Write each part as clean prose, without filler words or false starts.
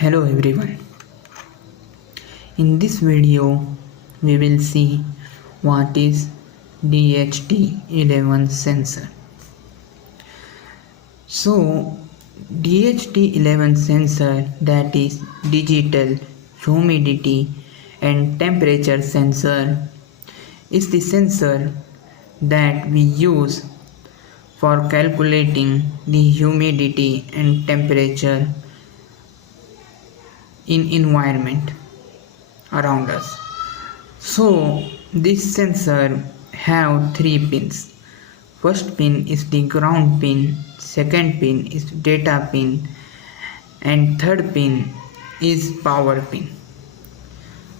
Hello everyone. In this video we will see what is DHT11 sensor. So DHT11 sensor, that is digital humidity and temperature sensor, is the sensor that we use for calculating the humidity and temperature in environment around us. So this sensor have three pins. First pin is the ground pin, second pin is data pin, and third pin is power pin.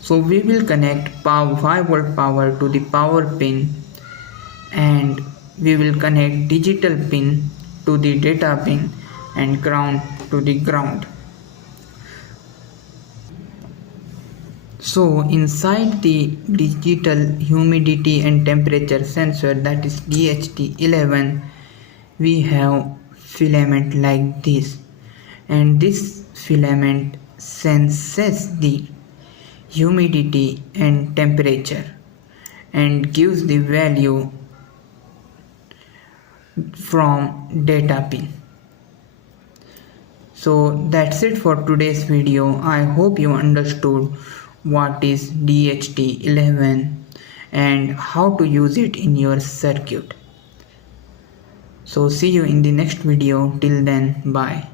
So we will connect 5V power to the power pin, and we will connect digital pin to the data pin and ground to the ground. So inside the digital humidity and temperature sensor, that is DHT11, we have filament like this, and this filament senses the humidity and temperature and gives the value from data pin. So that's it for today's video. I hope you understood what is DHT11 and how to use it in your circuit. So see you in the next video. Till then, bye.